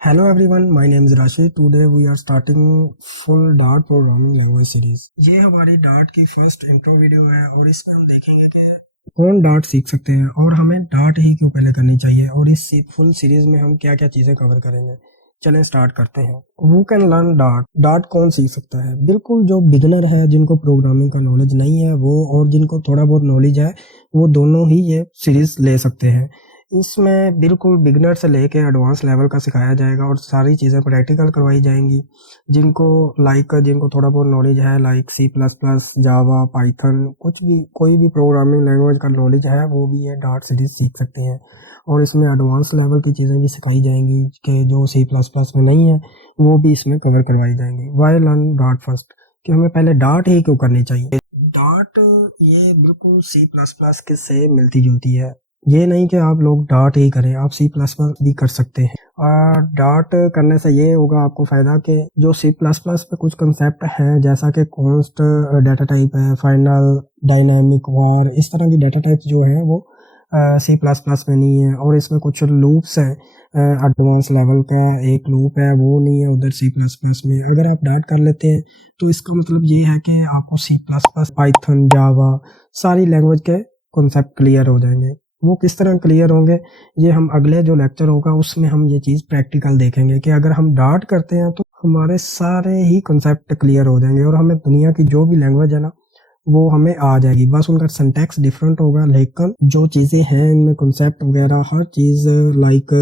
Hello everyone, my name is Rashid. Today we are starting full Dart programming language series. ये हमारी Dart की first intro video है और इसमें हम देखेंगे कि कौन Dart सीख सकते हैं और हमें Dart ही क्यों पहले करनी चाहिए और इस फुल सीरीज में हम क्या क्या चीज़ें कवर करेंगे। चलें स्टार्ट करते हैं। Who can learn Dart? Dart कौन सीख सकता है? बिल्कुल जो बिगनर है, जिनको प्रोग्रामिंग का नॉलेज नहीं है वो, और जिनको थोड़ा बहुत नॉलेज है वो दोनों ही ये सीरीज ले सकते हैं। इसमें बिल्कुल बिगनर से लेके एडवांस लेवल का सिखाया जाएगा और सारी चीज़ें प्रैक्टिकल करवाई जाएंगी। जिनको थोड़ा बहुत नॉलेज है, लाइक सी प्लस प्लस, जावा, पाइथन, कुछ भी कोई भी प्रोग्रामिंग लैंग्वेज का नॉलेज है वो भी ये डार्ट सीरीज सीख सकते हैं। और इसमें एडवांस लेवल की चीज़ें भी सिखाई जाएंगी कि जो सी प्लस प्लस में नहीं है वो भी इसमें कवर करवाई जाएंगी। वाई लर्न डार्ट फर्स्ट, कि हमें पहले डार्ट ही क्यों करनी चाहिए। डार्ट ये बिल्कुल सी प्लस प्लस के से मिलती जुलती है। ये नहीं कि आप लोग डार्ट ही करें, आप सी प्लस प्लस भी कर सकते हैं। और डार्ट करने से ये होगा आपको फ़ायदा कि जो सी प्लस प्लस पे कुछ कंसेप्ट हैं जैसा कि कॉन्स्ट डाटा टाइप है, फाइनल, डायनामिक, वार, इस तरह की डाटा टाइप्स जो हैं वो सी प्लस प्लस में नहीं है। और इसमें कुछ लूप्स हैं, एडवांस लेवल का एक लूप है वो नहीं है उधर सी प्लस प्लस में। अगर आप डार्ट कर लेते हैं तो इसका मतलब ये है कि आपको सी प्लस प्लस, पाइथन, जावा, सारी लैंग्वेज के कॉन्सेप्ट क्लियर हो जाएंगे। वो किस तरह क्लियर होंगे ये हम अगले जो लेक्चर होगा उसमें हम ये चीज़ प्रैक्टिकल देखेंगे कि अगर हम डार्ट करते हैं तो हमारे सारे ही कॉन्सेप्ट क्लियर हो जाएंगे और हमें दुनिया की जो भी लैंग्वेज है ना वो हमें आ जाएगी। बस उनका सिंटैक्स डिफरेंट होगा, लेकिन जो चीज़ें हैं इनमें कॉन्सेप्ट वगैरह हर चीज़, लाइक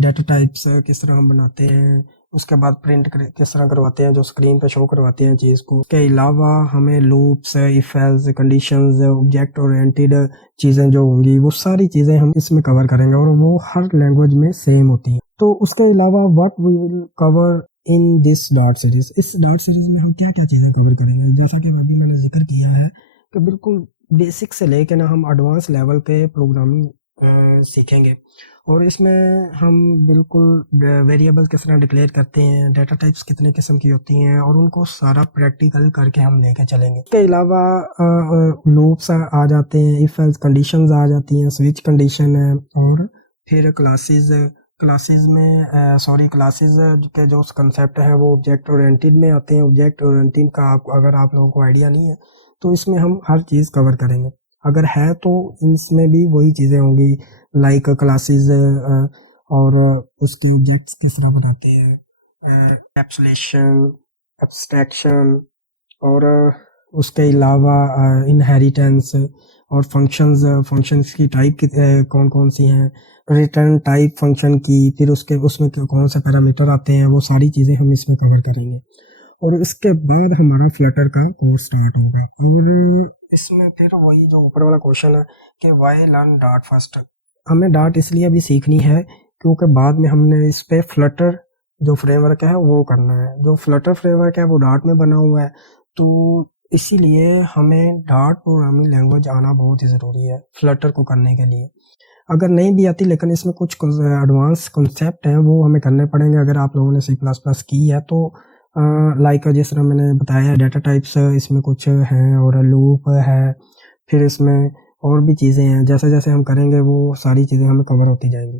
डाटा टाइप्स किस तरह हम बनाते हैं, उसके बाद प्रिंट किस तरह करवाते हैं, जो स्क्रीन पे शो करवाते हैं चीज़ को। इसके अलावा हमें loops, if else, conditions, object oriented चीज़ें जो होंगी वो सारी चीज़ें हम इसमें कवर करेंगे और वो हर लैंग्वेज में सेम होती हैं। तो उसके अलावा what we will cover in this dart series, इस डार्ट सीरीज में हम क्या क्या चीज़ें कवर करेंगे, जैसा कि अभी मैंने जिक्र किया है कि बिल्कुल बेसिक से लेके ना हम एडवांस लेवल के प्रोग्रामिंग सीखेंगे। और इसमें हम बिल्कुल वेरिएबल किस तरह डिक्लेयर करते हैं, डाटा टाइप्स कितने किस्म की होती हैं और उनको सारा प्रैक्टिकल करके हम लेके चलेंगे। इसके अलावा लूप्स आ जाते हैं, इफ एल्स कंडीशंस आ जाती हैं, स्विच कंडीशन है, और फिर क्लासेस के जो कंसेप्ट है वो ऑब्जेक्ट ओरिएंटेड में आते हैं। ऑब्जेक्ट ओरिएंटेड का अगर आप लोगों को आइडिया नहीं है तो इसमें हम हर चीज़ कवर करेंगे। अगर है तो इसमें भी वही चीज़ें होंगी, लाइक क्लासेस और उसके ऑब्जेक्ट्स किस तरह बनाते हैं, एप्सलेशन, एब्स्ट्रैक्शन, और उसके अलावा इनहेरिटेंस और फंक्शंस की टाइप कौन कौन सी हैं, रिटर्न टाइप फंक्शन की, फिर उसमें कौन से पैरामीटर आते हैं, वो सारी चीज़ें हम इसमें कवर करेंगे। और इसके बाद हमारा फ्लटर का कोर्स स्टार्ट होगा। और इसमें फिर वही जो ऊपर वाला क्वेश्चन है कि वाई लर्न डार्ट फर्स्ट, हमें डार्ट इसलिए भी सीखनी है क्योंकि बाद में हमने इस पे फ्लटर जो फ्रेमवर्क है वो करना है। जो फ्लटर फ्रेमवर्क है वो डार्ट में बना हुआ है, तो इसीलिए हमें डार्ट प्रोग्रामिंग लैंग्वेज आना बहुत ही ज़रूरी है फ्लटर को करने के लिए। अगर नहीं भी आती लेकिन इसमें कुछ एडवांस कॉन्सेप्ट हैं वो हमें करने पड़ेंगे। अगर आप लोगों ने सी प्लस प्लस की है तो लाइक जिस तरह मैंने बताया डाटा टाइप्स इसमें कुछ हैं और लूप है, फिर इसमें और भी चीज़ें हैं। जैसे जैसे हम करेंगे वो सारी चीज़ें हमें कवर होती जाएंगी।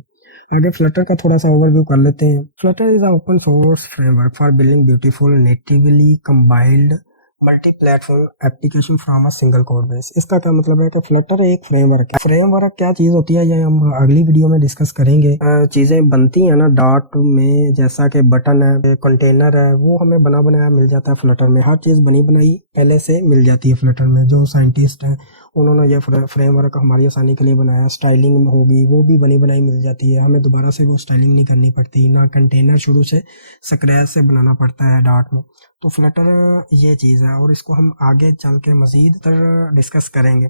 अगर फ्लटर का थोड़ा सा ओवरव्यू कर लेते हैं। Flutter is a open source framework for building beautiful natively compiled multi platform application from a single code base. इसका क्या मतलब है कि फ्लटर एक फ्रेमवर्क है। फ्रेमवर्क क्या चीज़ होती है ये हम अगली वीडियो में डिस्कस करेंगे। चीज़ें बनती हैं ना डार्ट में, जैसा कि बटन है, कंटेनर है, वो हमें बना बनाया मिल जाता है फ्लटर में। हर चीज़ बनी बनाई पहले से मिल जाती है फ्लटर में। जो साइंटिस्ट हैं उन्होंने ये फ्रेमवर्क हमारी आसानी के लिए बनाया। स्टाइलिंग होगी वो भी बनी बनाई मिल जाती है, हमें दोबारा से वो स्टाइलिंग नहीं करनी पड़ती, ना कंटेनर शुरू से स्क्रैच से बनाना पड़ता है डार्ट में। तो फ्लटर ये चीज़ है और इसको हम आगे चल के मज़ीद डिस्कस करेंगे।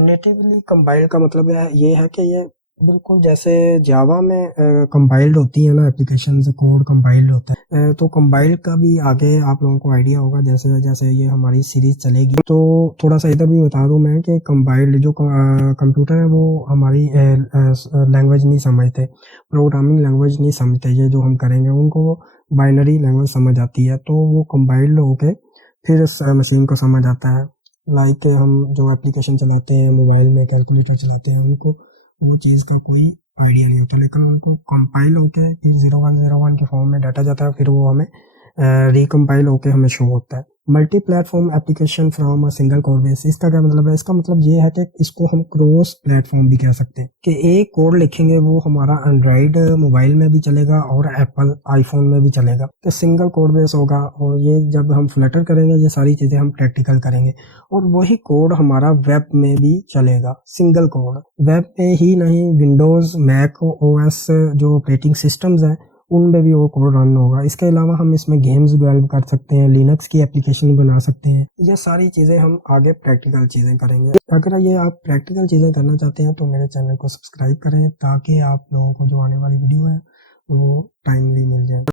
नेटिवली कंपाइल्ड का मतलब ये है कि ये बिल्कुल जैसे जावा में कंपाइल्ड होती है ना एप्लीकेशंस, कोड कंपाइल्ड होता है। तो कंपाइल्ड का भी आगे आप लोगों को आइडिया होगा जैसे जैसे ये हमारी सीरीज चलेगी। तो थोड़ा सा इधर भी बता दूं मैं कि कंपाइल्ड जो कंप्यूटर है वो हमारी लैंग्वेज नहीं समझते, प्रोग्रामिंग लैंग्वेज नहीं समझते। ये जो हम करेंगे उनको बाइनरी लैंग्वेज समझ आती है, तो वो कंपाइल्ड होके फिर मशीन को समझ आता है। लाइक हम जो एप्लीकेशन चलाते हैं मोबाइल में, कैलकुलेटर चलाते हैं, उनको वो चीज़ का कोई आइडिया नहीं होता, लेकिन उनको कंपाइल होके फिर 0101 के फॉर्म में डाटा जाता है, फिर वो हमें रिकम्पाइल होके हमें शो होता है। Multi platform application from a single code base, इसका क्या मतलब है? इसका मतलब ये है कि इसको हम क्रॉस प्लेटफॉर्म भी कह सकते हैं, कि एक कोड लिखेंगे वो हमारा एंड्रॉइड मोबाइल में भी चलेगा और एप्पल आईफोन में भी चलेगा, तो सिंगल कोड बेस होगा। और ये जब हम फ्लटर करेंगे, ये सारी चीज़ें हम प्रैक्टिकल करेंगे, और वही कोड हमारा वेब में भी चलेगा, सिंगल कोड। वेब पे ही नहीं, विंडोज़, मैक ओएस जो ऑपरेटिंग सिस्टम्स हैं उनमें भी वो कोड रन होगा। इसके अलावा हम इसमें गेम्स डेवलप कर सकते हैं, लिनक्स की एप्लीकेशन बना सकते हैं। ये सारी चीज़ें हम आगे प्रैक्टिकल चीज़ें करेंगे। अगर ये आप प्रैक्टिकल चीज़ें करना चाहते हैं तो मेरे चैनल को सब्सक्राइब करें, ताकि आप लोगों को जो आने वाली वीडियो है वो टाइमली मिल जाए।